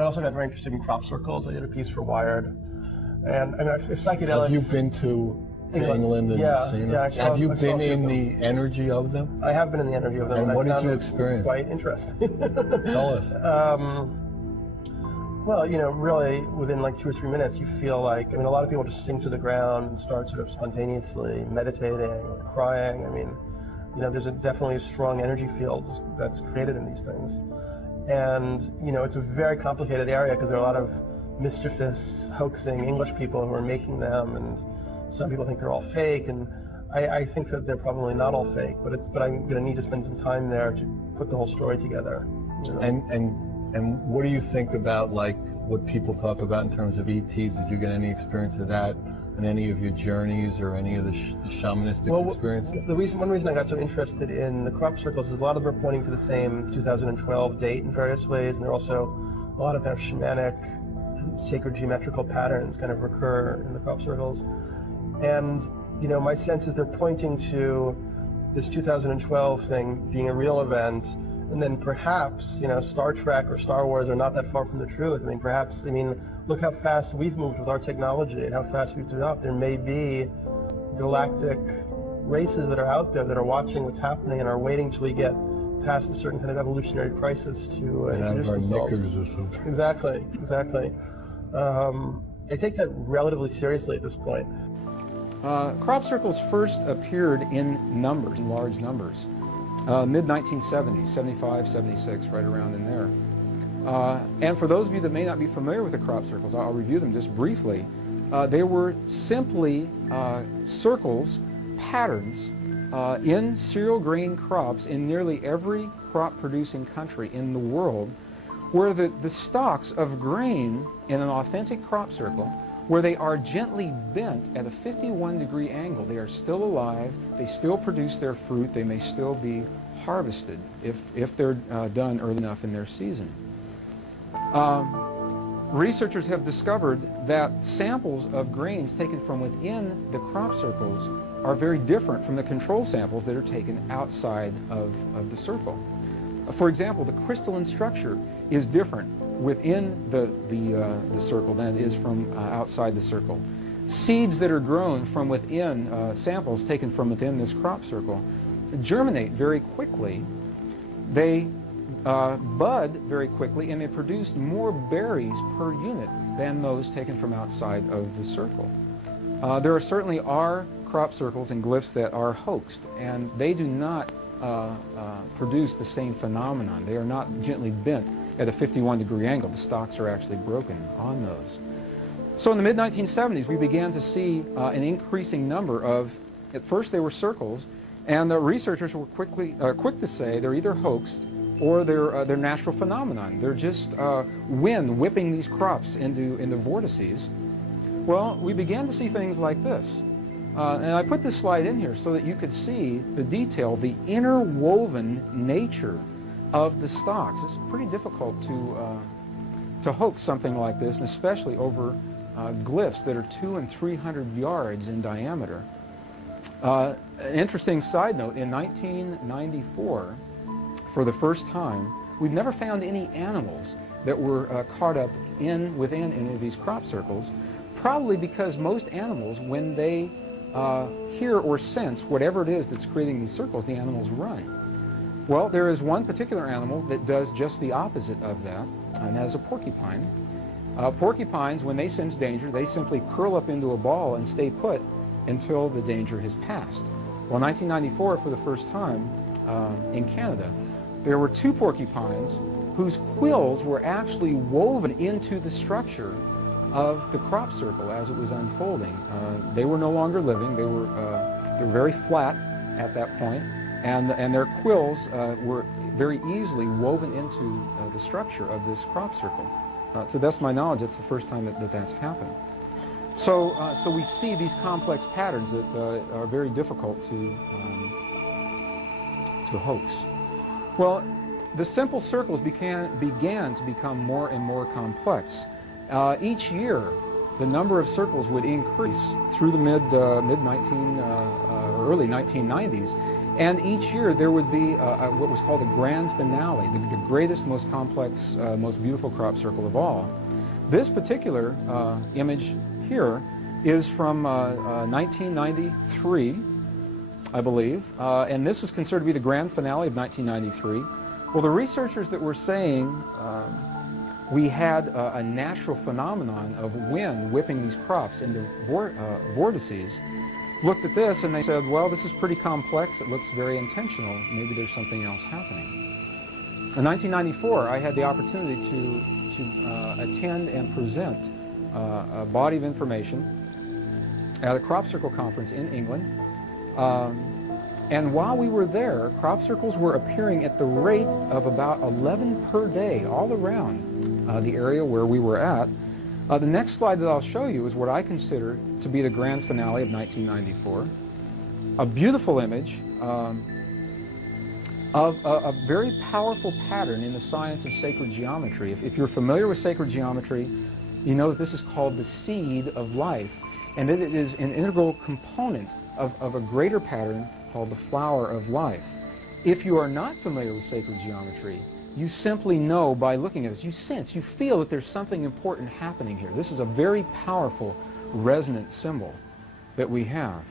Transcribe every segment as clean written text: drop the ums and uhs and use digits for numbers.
I also got very interested in crop circles. I did a piece for Wired. And I mean, if psychedelics... Have you been to England and seen them? Have you been in the energy of them? I have been in the energy of them. And what did you experience? Quite interesting. Tell us. Well, you know, really, within like 2 or 3 minutes, you feel like, I mean, a lot of people just sink to the ground and start sort of spontaneously meditating or crying. I mean, you know, there's definitely a strong energy field that's created in these things. And, you know, it's a very complicated area because there are a lot of mischievous, hoaxing English people who are making them, and some people think they're all fake, and I think that they're probably not all fake, but I'm going to need to spend some time there to put the whole story together. You know? And what do you think about, like, what people talk about in terms of ETs? Did you get any experience of that in any of your journeys or any of the shamanistic experiences? One reason I got so interested in the crop circles is a lot of them are pointing to the same 2012 date in various ways, and there are also a lot of kind of shamanic, sacred geometrical patterns kind of recur in the crop circles. And, you know, my sense is they're pointing to this 2012 thing being a real event. And then perhaps, you know, Star Trek or Star Wars are not that far from the truth. I mean, perhaps, I mean, look how fast we've moved with our technology and how fast we've developed. There may be galactic races that are out there that are watching what's happening and are waiting till we get past a certain kind of evolutionary crisis to introduce themselves. Or something. Exactly, exactly. I take that relatively seriously at this point. Crop circles first appeared in numbers, in large numbers. Mid-1970s, 75, 76, right around in there. And for those of you that may not be familiar with the crop circles, I'll review them just briefly. They were simply circles, patterns, in cereal grain crops in nearly every crop-producing country in the world, where the stalks of grain in an authentic crop circle, where they are gently bent at a 51-degree angle. They are still alive, they still produce their fruit, they may still be harvested if they're done early enough in their season. Researchers have discovered that samples of grains taken from within the crop circles are very different from the control samples that are taken outside of the circle. For example, the crystalline structure is different within the circle than it is from outside the circle. Seeds that are grown from within, samples taken from within this crop circle, germinate very quickly. They bud very quickly, and they produce more berries per unit than those taken from outside of the circle. There certainly are crop circles and glyphs that are hoaxed, and they do not produce the same phenomenon. They are not gently bent at a 51-degree angle. The stalks are actually broken on those. So in the mid-1970s, we began to see an increasing number of, at first they were circles, and the researchers were quick to say they're either hoaxed or they're natural phenomenon. They're just wind whipping these crops into vortices. Well, we began to see things like this. And I put this slide in here so that you could see the detail, the interwoven nature of the stalks. It's pretty difficult to hoax something like this, and especially over glyphs that are 200 and 300 yards in diameter. An interesting side note, in 1994, for the first time, we've never found any animals that were caught up within any of these crop circles, probably because most animals, when they hear or sense whatever it is that's creating these circles, the animals run. Well, there is one particular animal that does just the opposite of that, and that is a porcupine. Porcupines, when they sense danger, they simply curl up into a ball and stay put until the danger has passed. Well, in 1994, for the first time in Canada, there were 2 porcupines whose quills were actually woven into the structure of the crop circle as it was unfolding. They were no longer living. They were very flat at that point, and their quills were very easily woven into the structure of this crop circle. To the best of my knowledge, it's the first time that that's happened. So we see these complex patterns that are very difficult to hoax. Well, the simple circles began to become more and more complex. Each year, the number of circles would increase through the early 1990s, And each year there would be what was called a grand finale, the greatest, most complex, most beautiful crop circle of all. This particular image here is from 1993, I believe, and this is considered to be the grand finale of 1993. Well, the researchers that were saying we had a natural phenomenon of wind whipping these crops into vortices looked at this and they said, well, this is pretty complex, it looks very intentional, maybe there's something else happening. In 1994, I had the opportunity to attend and present a body of information at a crop circle conference in England. And while we were there, crop circles were appearing at the rate of about 11 per day all around the area where we were at. The next slide that I'll show you is what I consider to be the grand finale of 1994. A beautiful image of a very powerful pattern in the science of sacred geometry. If you're familiar with sacred geometry, you know that this is called the seed of life, and that it is an integral component of a greater pattern called the flower of life. If you are not familiar with sacred geometry, you simply know by looking at this, you sense, you feel that there's something important happening here. This is a very powerful resonant symbol that we have.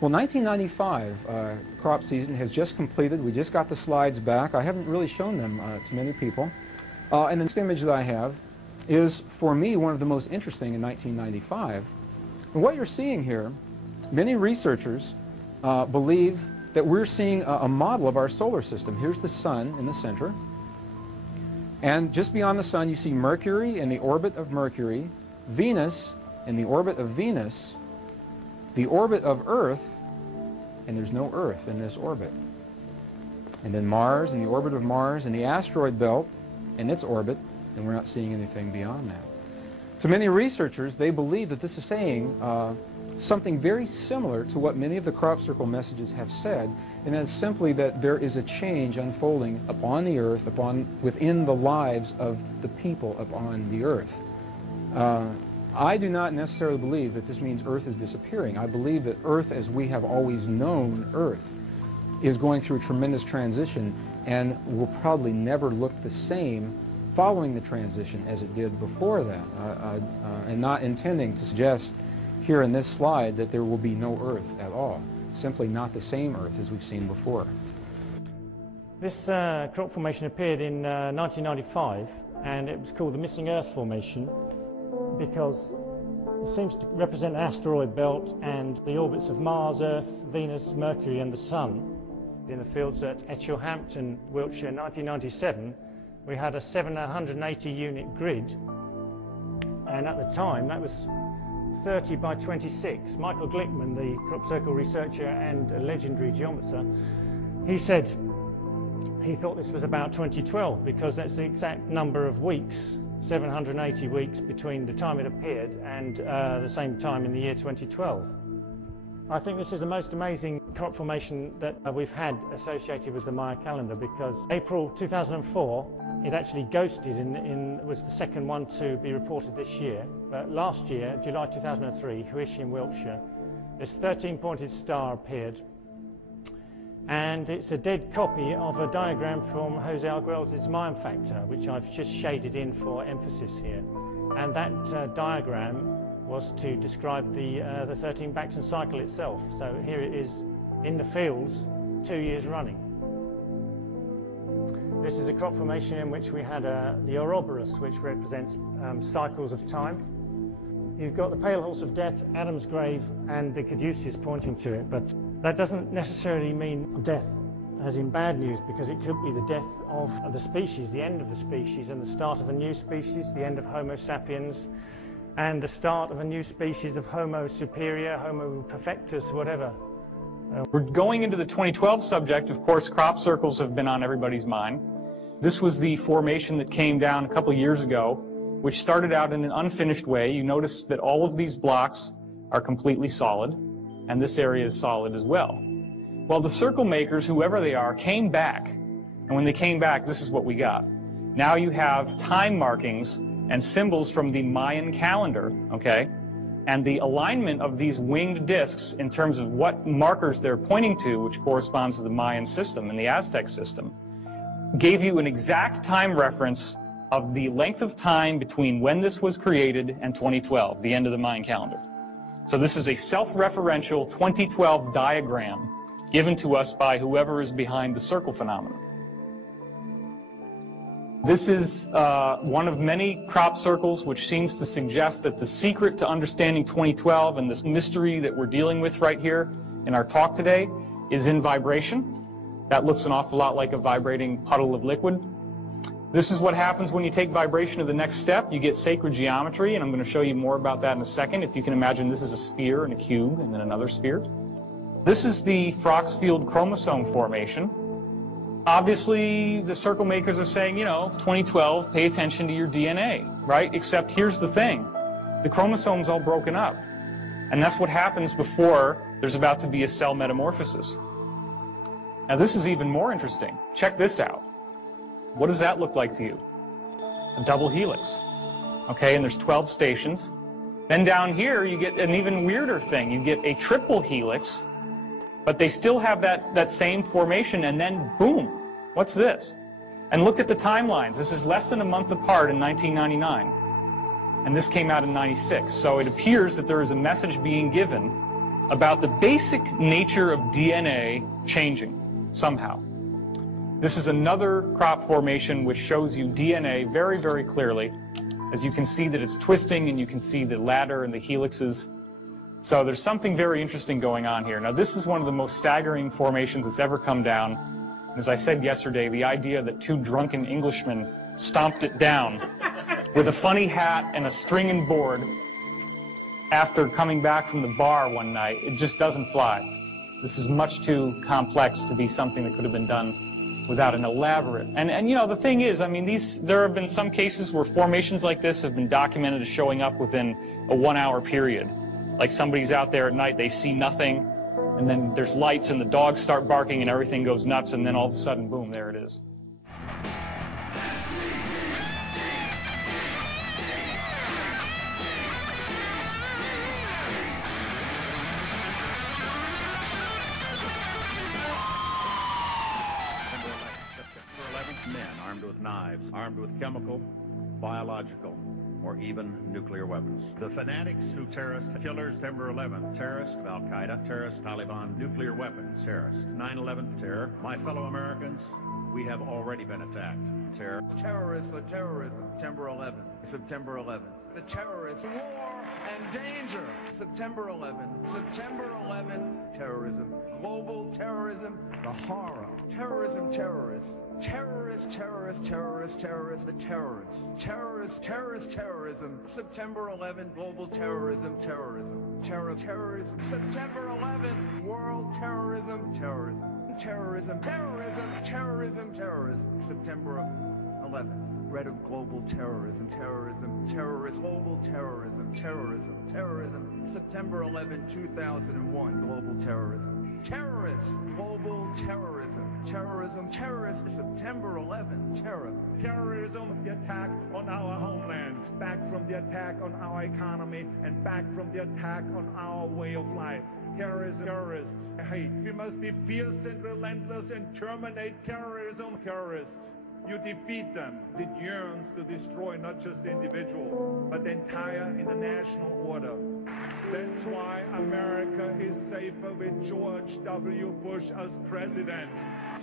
Well, 1995 crop season has just completed. We just got the slides back. I haven't really shown them to many people. And the next image that I have is, for me, one of the most interesting in 1995. And what you're seeing here, many researchers believe that we're seeing a model of our solar system. Here's the sun in the center. And just beyond the sun, you see Mercury in the orbit of Mercury, Venus in the orbit of Venus, the orbit of Earth, and there's no Earth in this orbit. And then Mars in the orbit of Mars, and the asteroid belt in its orbit, and we're not seeing anything beyond that. To many researchers, they believe that this is saying something very similar to what many of the crop circle messages have said, and that's simply that there is a change unfolding upon the earth, within the lives of the people upon the earth. I do not necessarily believe that this means Earth is disappearing. I believe that Earth, as we have always known Earth, is going through a tremendous transition and will probably never look the same following the transition as it did before that. And not intending to suggest here in this slide that there will be no Earth at all. Simply not the same Earth as we've seen before. This crop formation appeared in 1995, and it was called the Missing Earth Formation because it seems to represent an asteroid belt and the orbits of Mars, Earth, Venus, Mercury and the Sun. In the fields at Etchelhampton, Wiltshire, 1997, we had a 780 unit grid, and at the time that was 30 by 26. Michael Glickman, the crop circle researcher and a legendary geometer, he said he thought this was about 2012 because that's the exact number of weeks, 780 weeks between the time it appeared and the same time in the year 2012. I think this is the most amazing crop formation that we've had associated with the Maya calendar, because April 2004 it actually ghosted was the second one to be reported this year. But last year, July 2003, Huish in Wiltshire, this 13-pointed star appeared, and it's a dead copy of a diagram from Jose Arguelles' Mayan factor, which I've just shaded in for emphasis here. And that diagram was to describe the 13-Baxton cycle itself. So here it is in the fields 2 years running. This is a crop formation in which we had the Ouroboros, which represents cycles of time. You've got the pale horse of death, Adam's grave, and the caduceus pointing to it, but that doesn't necessarily mean death as in bad news, because it could be the death of the species, the end of the species, and the start of a new species, the end of Homo sapiens, and the start of a new species of Homo superior, Homo perfectus, whatever. We're going into the 2012 subject. Of course, crop circles have been on everybody's mind. This was the formation that came down a couple years ago, which started out in an unfinished way. You notice that all of these blocks are completely solid, and this area is solid as well. Well, the circle makers, whoever they are, came back, and when they came back, this is what we got. Now you have time markings and symbols from the Mayan calendar, okay? And the alignment of these winged discs in terms of what markers they're pointing to, which corresponds to the Mayan system and the Aztec system, gave you an exact time reference of the length of time between when this was created and 2012, the end of the Mayan calendar. So this is a self-referential 2012 diagram given to us by whoever is behind the circle phenomenon. This is one of many crop circles which seems to suggest that the secret to understanding 2012 and this mystery that we're dealing with right here in our talk today is in vibration. That looks an awful lot like a vibrating puddle of liquid. This is what happens when you take vibration to the next step. You get sacred geometry, and I'm going to show you more about that in a second. If you can imagine, this is a sphere and a cube and then another sphere. This is the Froxfield chromosome formation. Obviously, the circle makers are saying, you know, 2012, pay attention to your DNA, right? Except here's the thing. The chromosome's all broken up. And that's what happens before there's about to be a cell metamorphosis. Now, this is even more interesting. Check this out. What does that look like to you? A double helix. Okay, and there's 12 stations. Then down here, you get an even weirder thing. You get a triple helix, but they still have that same formation, and then boom, what's this? And look at the timelines. This is less than a month apart in 1999, and this came out in 96. So it appears that there is a message being given about the basic nature of DNA changing somehow. This is another crop formation which shows you DNA very, very clearly. As you can see that it's twisting, and you can see the ladder and the helixes. So there's something very interesting going on here. Now, this is one of the most staggering formations that's ever come down. And as I said yesterday, the idea that two drunken Englishmen stomped it down with a funny hat and a string and board after coming back from the bar one night, it just doesn't fly. This is much too complex to be something that could have been done without an elaborate. And you know, the thing is, I mean, there have been some cases where formations like this have been documented as showing up within a 1-hour period. Like somebody's out there at night, they see nothing, and then there's lights and the dogs start barking and everything goes nuts, and then all of a sudden, boom, there it is. Knives, armed with chemical, biological, or even nuclear weapons. The fanatics who terrorist killers, September 11th, terrorist, Al-Qaeda, terrorist, Taliban, nuclear weapons, terrorist, 9/11 terror. My fellow Americans, we have already been attacked. Terror. Terrorists for terrorism, September 11th, September 11th. The terrorists, war and danger, September 11th, September 11th, terrorism, global terrorism, the horror, terrorism, terrorists. Terrorists, terrorists, terrorists, terrorists, the terrorists. Terrorists, terrorist, terrorism. September 11th, global terrorism, terrorism. Terrorism. September 11th, world terrorism, terrorism. Terrorism, terrorism, terrorism, terrorism. September 11th, threat of global terrorism, terrorism, terrorist, global terrorism, terrorism, terrorism. September 11th, 2001, global terrorism. Terrorists, global terrorism. Terrorism, terrorists, September 11th, terror. Terrorism, the attack on our homelands, back from the attack on our economy, and back from the attack on our way of life. Terrorism, terrorists, hate. We must be fierce and relentless and terminate terrorism. Terrorists, you defeat them. It yearns to destroy not just the individual, but the entire international order. That's why America is safer with George W. Bush as president.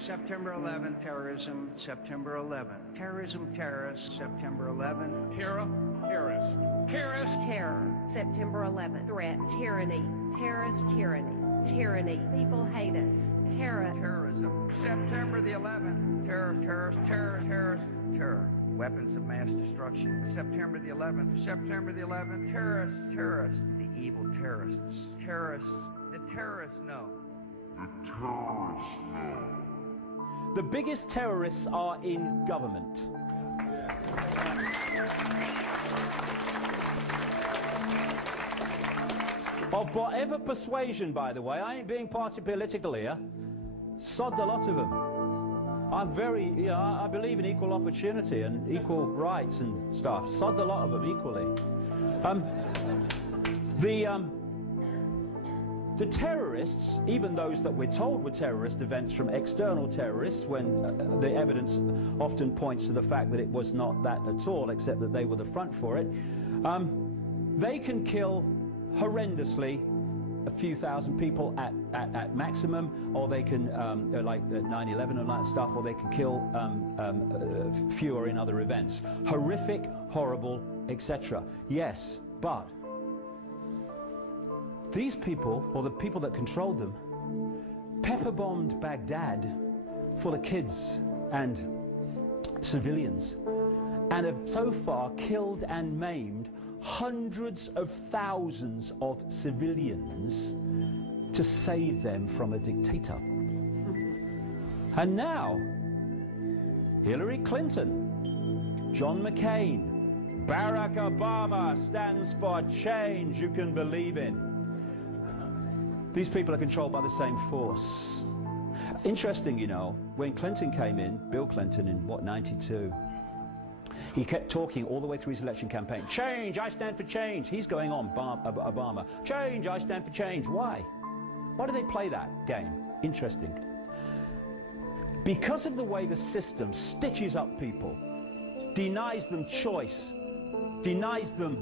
September 11th, terrorism, September 11th. Terrorism, terrorists, September 11th. Terror, terrorist. Terrorist, terror, September 11th. Threat, tyranny, terrorist, tyranny, tyranny. People hate us. Terror, terrorism, September the 11th. Terror, terrorist, terror, terrorist, terror. Weapons of mass destruction. September the 11th. September the 11th. Terrorists, terrorists. The evil terrorists. Terrorists. The terrorists know. The terrorists know. The biggest terrorists are in government. Of whatever persuasion, by the way, I ain't being party political here. Sod the lot of them. I believe in equal opportunity and equal rights and stuff. Sod the lot of them equally. The terrorists, even those that we're told were terrorist events from external terrorists, when the evidence often points to the fact that it was not that at all, except that they were the front for it, they can kill horrendously a few thousand people at maximum, or they can, like 9/11 and that stuff, or they can kill fewer in other events. Horrific, horrible, etc. Yes, but these people, or the people that controlled them, pepper-bombed Baghdad full of kids and civilians, and have so far killed and maimed hundreds of thousands of civilians to save them from a dictator. And now, Hillary Clinton, John McCain, Barack Obama stands for change you can believe in. These people are controlled by the same force. Interesting, you know, when Clinton came in, Bill Clinton in, what, 92, he kept talking all the way through his election campaign. Change, I stand for change. He's going on, Obama. Change, I stand for change. Why? Why do they play that game? Interesting. Because of the way the system stitches up people, denies them choice, denies them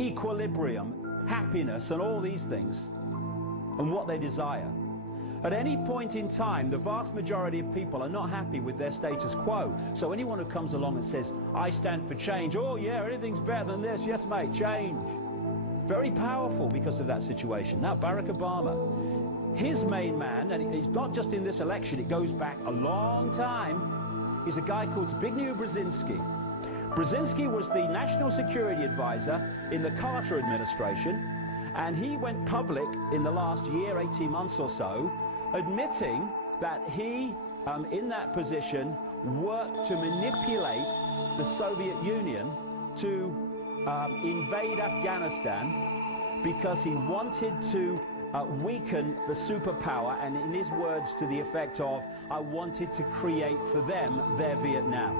equilibrium, happiness, and all these things, and what they desire. At any point in time, the vast majority of people are not happy with their status quo. So anyone who comes along and says, I stand for change, oh yeah, anything's better than this, yes mate, change. Very powerful because of that situation. Now, Barack Obama, his main man, and he's not just in this election, it goes back a long time, is a guy called Zbigniew Brzezinski. Brzezinski was the national security advisor in the Carter administration, and he went public in the last year, 18 months or so, admitting that he, in that position, worked to manipulate the Soviet Union to invade Afghanistan because he wanted to weaken the superpower, and in his words to the effect of, I wanted to create for them their Vietnam.